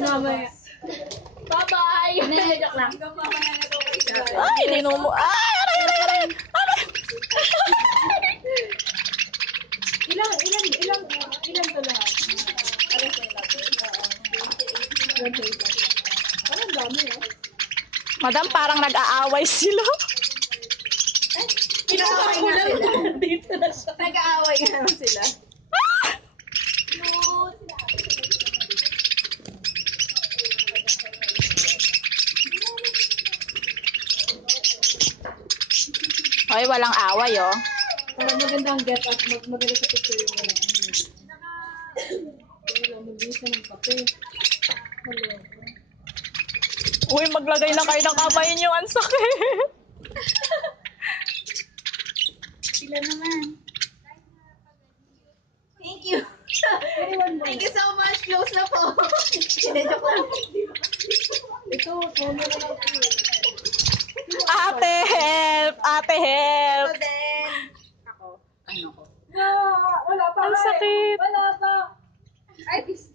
mamaya. Bye-bye! Joke lang. Ay, ninumo. Ay, aray. Ilan to lahat? Parang dami, Madam, parang nag-aaway sila. Pinaaway na sila. Dito na siya. Nag-aaway na naman sila. Ay, walang away, oh. Parang magandang get up. Magaling sa picture yung wala. Mag-isa ng kape. Hello. Uy, maglagay na kayo ng kamay niyo. Ang sakit. Sila naman. Thank you. Thank you so much. Close na po. Joke lang. Ito, solo na lang po. Ate, help! Ate, help! So then, ako. Ano ko? Wala pa. Ang sakit. Wala pa. Ay, this